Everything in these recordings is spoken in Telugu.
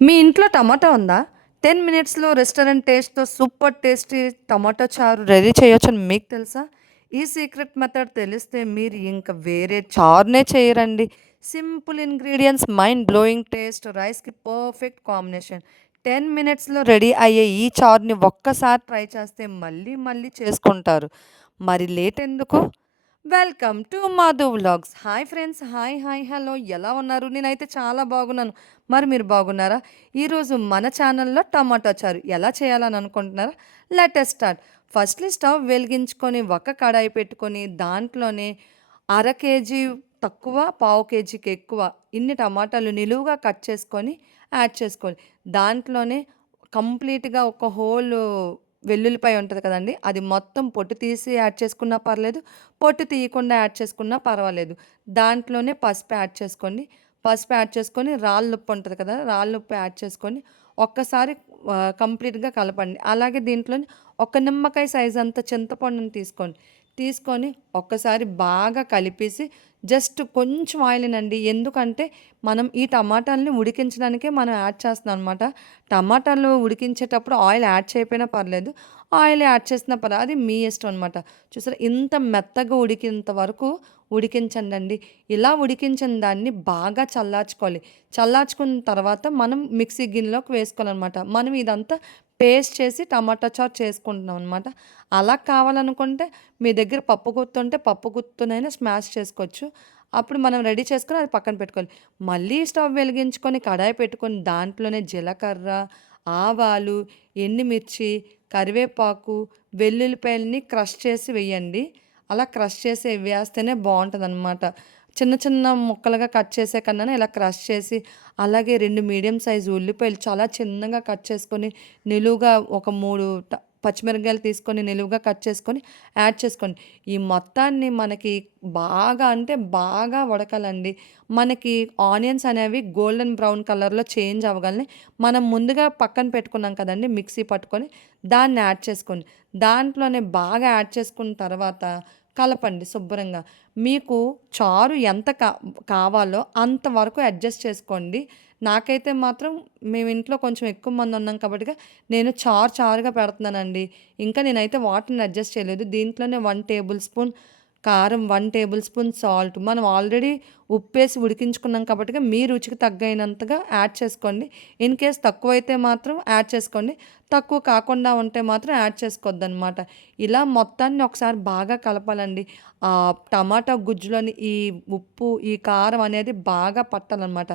మీ ఇంట్లో టమాటా ఉందా? 10 మినిట్స్‌లో రెస్టారెంట్ టేస్ట్‌తో సూపర్ టేస్టీ టమాటో చారు రెడీ చేయొచ్చని మీకు తెలుసా? ఈ సీక్రెట్ మెథడ్ తెలిస్తే మీరు ఇంక వేరే చారునే చేయరండి. Simple ingredients, mind blowing taste, రైస్‌కి పర్ఫెక్ట్ కాంబినేషన్. 10 మినిట్స్‌లో రెడీ అయ్యే ఈ చారుని ఒక్కసారి ట్రై చేస్తే మళ్ళీ మళ్ళీ చేసుకుంటారు. మరి లేట్ ఎందుకు? Welcome to Madhu vlogs. Hi friends. Hi hello, ఎలా ఉన్నారు? నేనైతే చాలా బాగున్నాను. మరి మీరు బాగున్నారా? ఈరోజు మన ఛానల్లో టమాటా చారు ఎలా చేయాలని అనుకుంటున్నారా? Let start. ఫస్ట్లీ స్టవ్ వెలిగించుకొని ఒక కడాయి పెట్టుకొని దాంట్లోనే అర కేజీ తక్కువ, పావు కేజీకి ఎక్కువ ఇన్ని టమాటాలు నిలువుగా కట్ చేసుకొని యాడ్ చేసుకోవాలి. దాంట్లోనే కంప్లీట్గా ఒక హోల్ వెల్లుల్లిపాయ ఉంటుంది కదండి, అది మొత్తం పొట్టు తీసి యాడ్ చేసుకున్నా పర్లేదు, పొట్టు తీయకుండా యాడ్ చేసుకున్నా పర్వాలేదు. దాంట్లోనే పసుపు యాడ్ చేసుకోండి. పసుపు యాడ్ చేసుకొని రాళ్ళుప్పు ఉంటుంది కదా, రాళ్ళుప్పు యాడ్ చేసుకొని ఒక్కసారి కంప్లీట్గా కలపండి. అలాగే దీంట్లోని ఒక నిమ్మకాయ సైజ్ అంత చింతపండుని తీసుకోండి. తీసుకొని ఒక్కసారి బాగా కలిపేసి జస్ట్ కొంచెం ఆయిలేనండి. ఎందుకంటే మనం ఈ టమాటాలని ఉడికించడానికే మనం యాడ్ చేస్తున్నాం అనమాట. టమాటాలు ఉడికించేటప్పుడు ఆయిల్ యాడ్ చేయకపోయినా పర్లేదు, ఆయిల్ యాడ్ చేసినా పర్లేదు, అది మీ ఇష్టం అనమాట. చూసారా, ఇంత మెత్తగా ఉడికేంత వరకు ఉడికించండి. ఇలా ఉడికించిన దాన్ని బాగా చల్లార్చుకోవాలి. చల్లార్చుకున్న తర్వాత మనం మిక్సీ గిన్నెలోకి వేసుకోవాలన్నమాట. మనం ఇదంతా పేస్ట్ చేసి టమాటా చారు చేసుకుంటున్నాం అనమాట. అలా కావాలనుకుంటే మీ దగ్గర పప్పు గుత్తి ఉంటే పప్పు గుత్తునైనా స్మాష్ చేసుకోవచ్చు. అప్పుడు మనం రెడీ చేసుకొని అది పక్కన పెట్టుకోవాలి. మళ్ళీ స్టవ్ వెలిగించుకొని కడాయి పెట్టుకొని దాంట్లోనే జీలకర్ర, ఆవాలు, ఎండుమిర్చి, కరివేపాకు, వెల్లుల్లిపాయలని క్రష్ చేసి వేయండి. అలా క్రష్ చేసి వేస్తేనే బావుంటదనమాట. చిన్న చిన్న ముక్కలుగా కట్ చేసే కన్నాను ఇలా క్రష్ చేసి, అలాగే 2 మీడియం సైజు ఉల్లిపాయలు చాలా చిన్నగా కట్ చేసుకొని, నిలువుగా ఒక 3 పచ్చిమిరపకాయలు తీసుకొని నిలువుగా కట్ చేసుకొని యాడ్ చేసుకోండి. ఈ మొత్తాన్ని మనకి బాగా అంటే బాగా ఉడకాలండి. మనకి ఆనియన్స్ అనేవి గోల్డెన్ బ్రౌన్ కలర్‌లో చేంజ్ అవ్వగానే మనం ముందుగా పక్కన పెట్టుకున్నాం కదండీ మిక్సీ పట్టుకొని, దాన్ని యాడ్ చేసుకోండి. దాంట్లోనే బాగా యాడ్ చేసుకున్న తర్వాత కలపండి శుభ్రంగా. మీకు చారు ఎంత కావాలో అంతవరకు అడ్జస్ట్ చేసుకోండి. నాకైతే మాత్రం మేము ఇంట్లో కొంచెం ఎక్కువ మంది ఉన్నాం కాబట్టిగా నేను చారుగా పెడుతున్నానండి. ఇంకా నేనైతే వాటర్‌ని అడ్జస్ట్ చేయలేదు. దీంట్లోనే 1 టేబుల్ స్పూన్ కారం, 1 టేబుల్ స్పూన్ సాల్ట్, మనం ఆల్రెడీ ఉప్పేసి ఉడికించుకున్నాం కాబట్టిగా మీ రుచికి తగ్గైనంతగా యాడ్ చేసుకోండి. ఇన్ కేస్ తక్కువైతే మాత్రం యాడ్ చేసుకోండి. తక్కువ కాకుండా ఉంటే మాత్రం యాడ్ చేసుకోవద్దనమాట. ఇలా మొత్తాన్ని ఒకసారి బాగా కలపాలండి. టమాటా గుజ్జులోని ఈ ఉప్పు, ఈ కారం అనేది బాగా పట్టాలనమాట.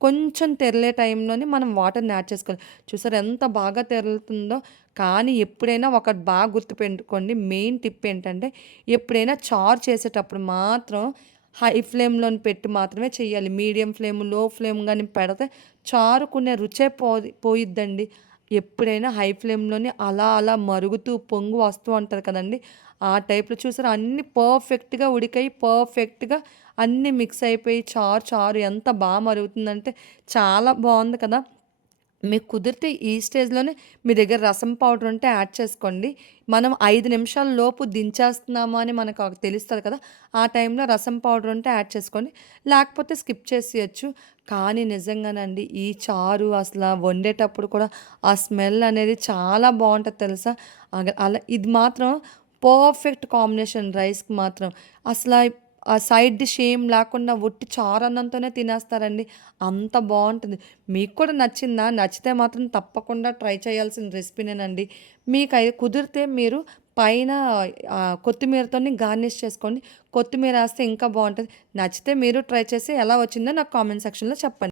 కొంచెం తెరలే టైంలోనే మనం వాటర్‌ని యాడ్ చేసుకోవాలి. చూసారా ఎంత బాగా తెరులుతుందో! కానీ ఎప్పుడైనా ఒకటి బాగా గుర్తుపెట్టుకోండి. మెయిన్ టిప్ ఏంటంటే, ఎప్పుడైనా చారు చేసేటప్పుడు మాత్రం హై ఫ్లేమ్‌లోని పెట్టి మాత్రమే చేయాలి. మీడియం ఫ్లేమ్, లో ఫ్లేమ్ గాని పెడితే చారుకునే రుచే పోయిద్దండి. ఎప్పుడైనా హై ఫ్లేమ్‌లోనే అలా అలా మరుగుతూ పొంగు వస్తూ ఉంటది కదండీ! ఆ టైప్‌లో చూసారా, అన్నీ పర్ఫెక్ట్‌గా ఉడికాయి. పర్ఫెక్ట్‌గా అన్నీ మిక్స్ అయిపోయి చారు ఎంత మరుగుతుందంటే చాలా బావుంది కదా! మీకు కుదిరితే ఈ స్టేజ్‌లోనే మీ దగ్గర రసం పౌడర్ ఉంటే యాడ్ చేసుకోండి. మనం 5 నిమిషాల లోపు దించేస్తున్నాము అని మనకు తెలుస్తది కదా! ఆ టైంలో రసం పౌడర్ ఉంటే యాడ్ చేసుకోండి. లేకపోతే స్కిప్ చేసేయొచ్చు. కానీ నిజంగానండి ఈ చారు అసల వండేటప్పుడు కూడా ఆ స్మెల్ అనేది చాలా బావుంటది తెలుసా! అలా ఇది మాత్రం పర్ఫెక్ట్ కాంబినేషన్ రైస్‌కి మాత్రం. అసల ఆ సైడ్ డిష్ ఏం లేకుండా ఒట్టి చారన్నంతోనే తినేస్తారండి. అంత బావుంటుంది. మీకు కూడా నచ్చిందా? నచ్చితే మాత్రం తప్పకుండా ట్రై చేయాల్సిన రెసిపీనేనండి. కుదిరితే మీరు పైన కొత్తిమీరతోని గార్నిష్ చేసుకోండి. కొత్తిమీర ఏస్తే ఇంకా బావుంటది. నచ్చితే మీరు ట్రై చేసి ఎలా వచ్చిందో నాకు కామెంట్ సెక్షన్‌లో చెప్పండి.